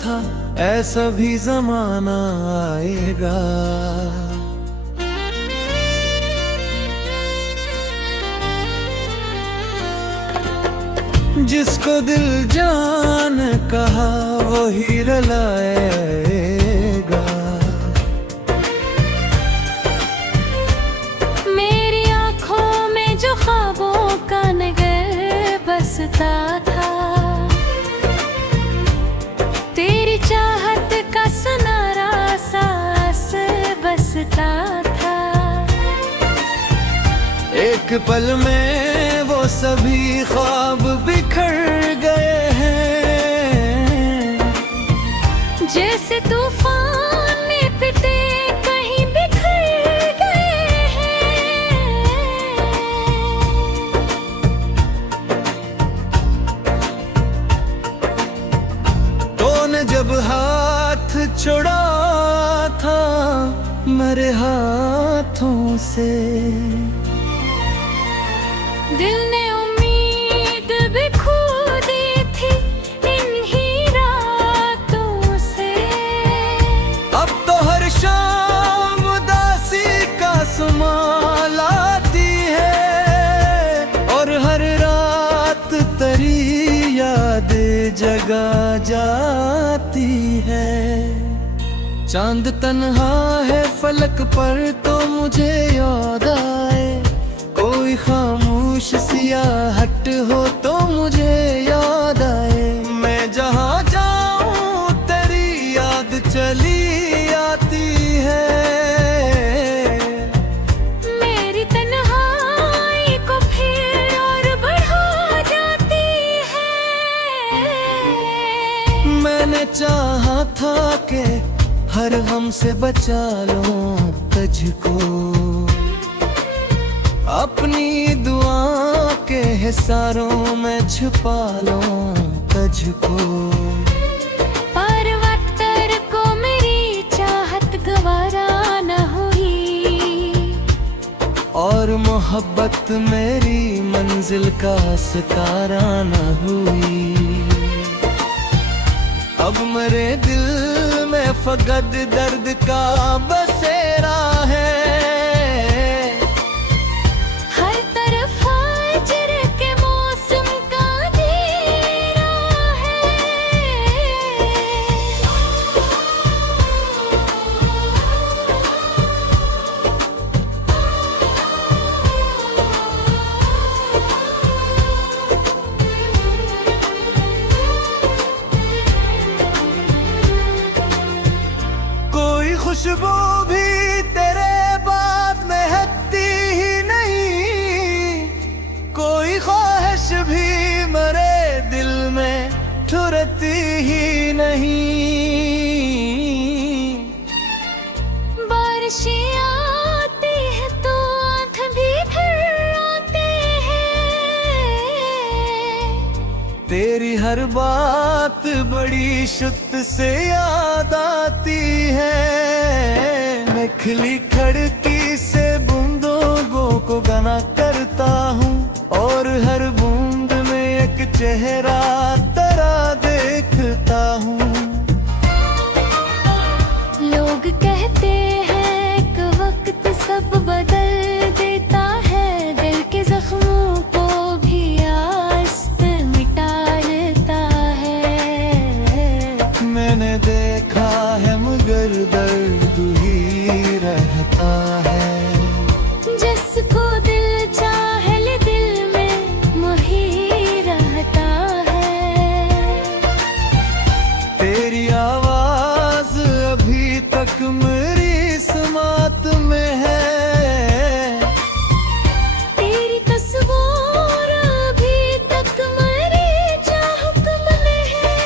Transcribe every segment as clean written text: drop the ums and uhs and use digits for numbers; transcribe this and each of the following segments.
था ऐसा भी जमाना आएगा। जिसको दिल जान कहा वही रुलाएगा। मेरी आँखों में जो ख्वाबों का नगर बसता था, तेरी चाहत का सुनहरा सांस बसता था। एक पल में वो सभी ख्वाब बिखर गए हैं, जैसे तूफान में पिटे कहीं बिखर गए हैं। तूने जब हाथ छुड़ा था मेरे हाथों से, दिल ने उम्मीद भी खो दी थी इन्हीं रातों से। अब तो हर शाम उदासी का सुमा लाती है, और हर रात तेरी याद जगा जाती है। चांद तन्हा है फलक पर तो मुझे याद आए, कोई खामोश सियाहट हो तो मुझे याद आए। मैं जहाँ जाऊँ तेरी याद चली आती है। मेरी तन्हाई को फिर और बढ़ा जाती है। मैंने चाहा था कि हर गम से बचा लूं तुझको, अपनी दुआ के हिसारों में छुपा लूं तुझको। पर वक्त को मेरी चाहत गवारा न हुई, और मोहब्बत मेरी मंजिल का सितारा न हुई। अब मेरे दिल में फकत दर्द का बसेरा है, हर तरफ हिजर के मौसम का अंधेरा है। कोई खुशबू भी तेरे बाद महकती ही नहीं, कोई ख्वाहिश भी मेरे दिल में ठुरती ही नहीं। बारिशें आती है तो आँख भी फिर आते हैं। तेरी हर बात बड़ी शुद्ध से याद आती है। मैं खिली खिड़की से बूंदों को गना करता हूँ, और हर बूंद में एक चेहरा तेरा देखता हूँ। लोग कहते हैं कि वक्त सब बदल देता है, दिल के जख्मों को भी आस्त मिटा देता है। मैंने देखा है मगर दर्द ही रहता है। जिसको दिल चाहे ले दिल में वही रहता है। तेरी आवाज अभी तक मेरी समात में है, तेरी तस्वीर अभी तक मेरी चाहत में है।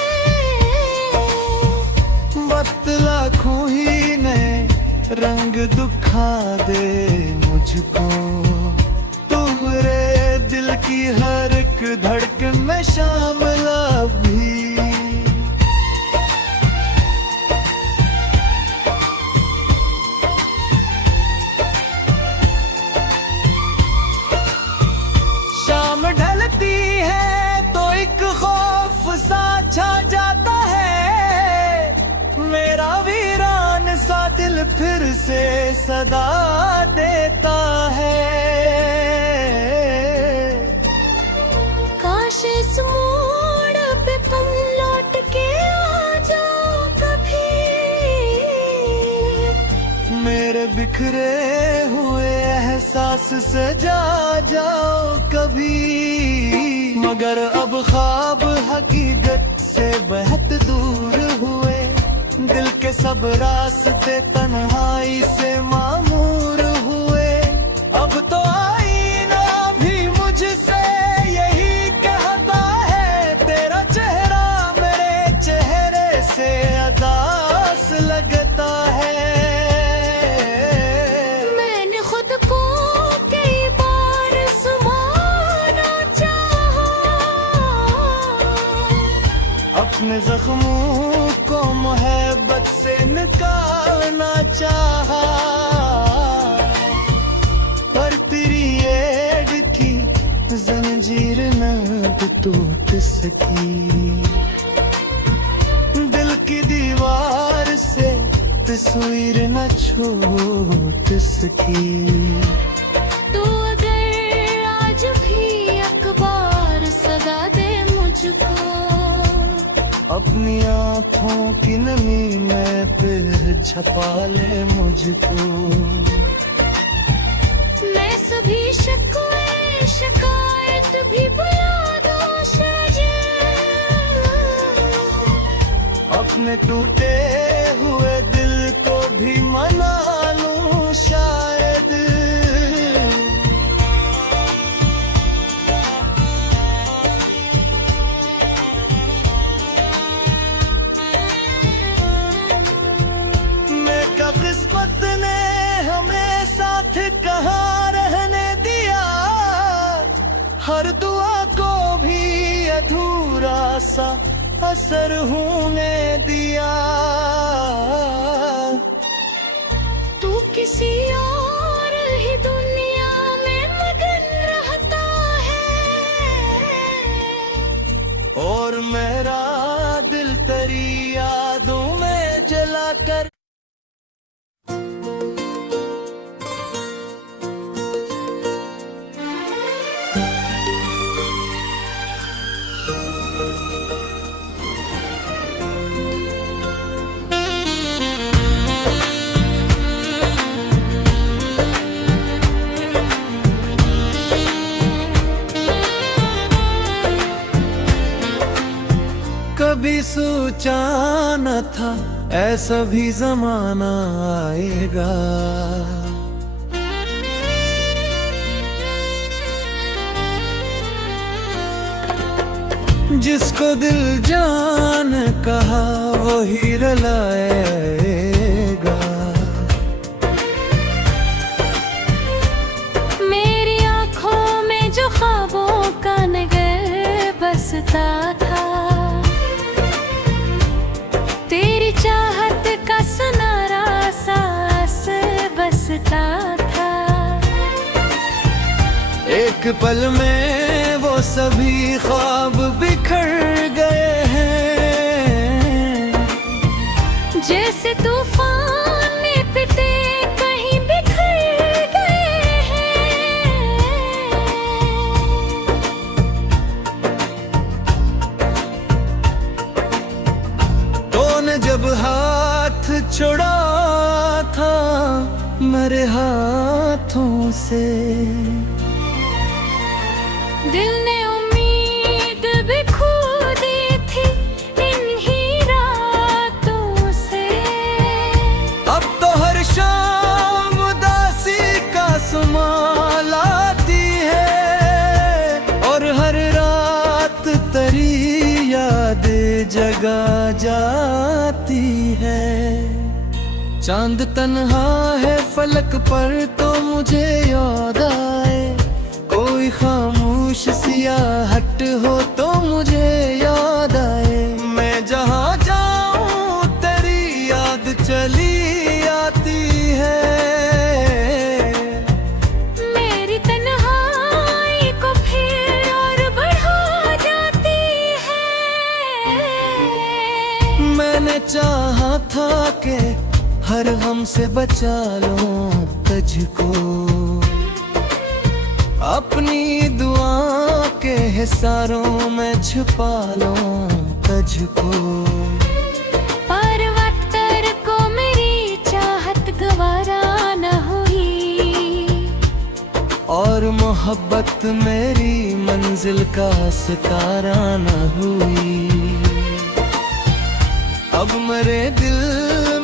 बतला खोही ने रंग दुखा दे मुझको, तू मेरे दिल की हर एक धड़कन में शामिल भी। शाम ढलती है तो एक खौफ सा छा जाता है, मेरा वीरान सा दिल फिर से सदा देता है। काश इस मोड़ पे तुम लौट के आ जाओ कभी, मेरे बिखरे हुए एहसास से जा जाओ कभी। मगर अब ख्वाब हकीकत से बहुत दूर हुए, दिल के सब रास्ते तन्हाई से मामूर हुए। अब तो आईना भी मुझसे यही कहता है, तेरा चेहरा मेरे चेहरे से अदास लगता है। मैंने खुद को कई बार सुभाना चाहा, अपने जख्मों को मोहब्बत से निकालना चाहा, पर तेरी एड़ की जंजीर न टूट सकी। दिल की दीवार से तस्वीर न छूट सकी। तू अगर आज भी अखबार सदा दे मुझको, अपनी आँखों की नमी में फिर छपा ले मुझको। मैं सभी शिकवे शिकायत भी भुला दूं शायद, अपने टूटे हुए दिल को भी मना लूं शायद। किस्मत ने हमें साथ कहाँ रहने दिया, हर दुआ को भी अधूरा सा असर होने दिया। तू किसी और ही दुनिया में मगन रहता है, और मेरा दिल तेरी यादों में जलाकर। कभी सोचा न था ऐसा भी जमाना आएगा, जिसको दिल जान कहा वही रलाएगा। मेरी आँखों में जो ख्वाबों का नगर बसता था, तेरी चाहत का सुनहरा सांस बसता था। एक पल में वो सभी ख्वाब बिखर गए हैं, जैसे तूफान में पिटे कहीं बिखर गए हैं। तूने जब हाथ छुड़ा था मेरे हाथों से, दिल ने उम्मीद भी खो दी थी इन्हीं रातों से। अब तो हर शाम उदासी का सुमा लाती है, और हर रात तेरी याद जगा जाती है। चांद तन्हा है फलक पर तो मुझे याद आए, कोई खामोश सियाहट हो तो मुझे याद आए। मैं जहाँ जाऊँ तेरी याद चली आती है, मेरी तन्हाई को फिर और बढ़ा जाती है। मैंने चाहा था हर गम से बचा लो तुझको, अपनी दुआ के हिसारों में छुपा लो तुझको। पर वक्त को मेरी चाहत गवारा न हुई, और मोहब्बत मेरी मंजिल का सितारा न हुई। अब मेरे दिल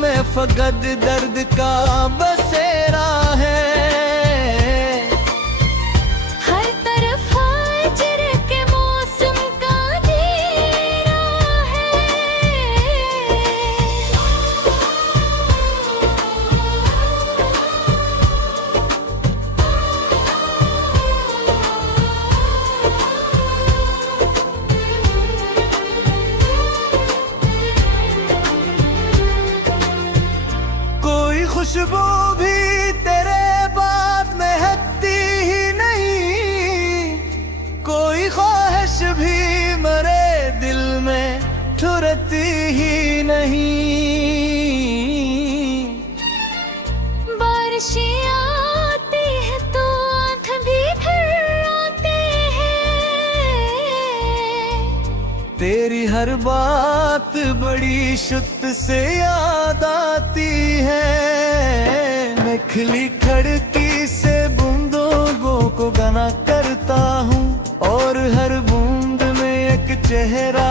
में फकत दर्द का बसेरा है, हर तरफ हिजर के मौसम का अंधेरा है। कोई खुशबू भी तेरे बाद महकती ही नहीं, कोई ख्वाहिश भी मेरे दिल में ठुरती ही नहीं। बारिशें आती है तो आँख भी फिर आते हैं, तेरी हर बात बड़ी शुद्ध से याद आती है। मैं खिली खिड़की से बूंदों को गाना करता हूँ, और हर बूंद में एक चेहरा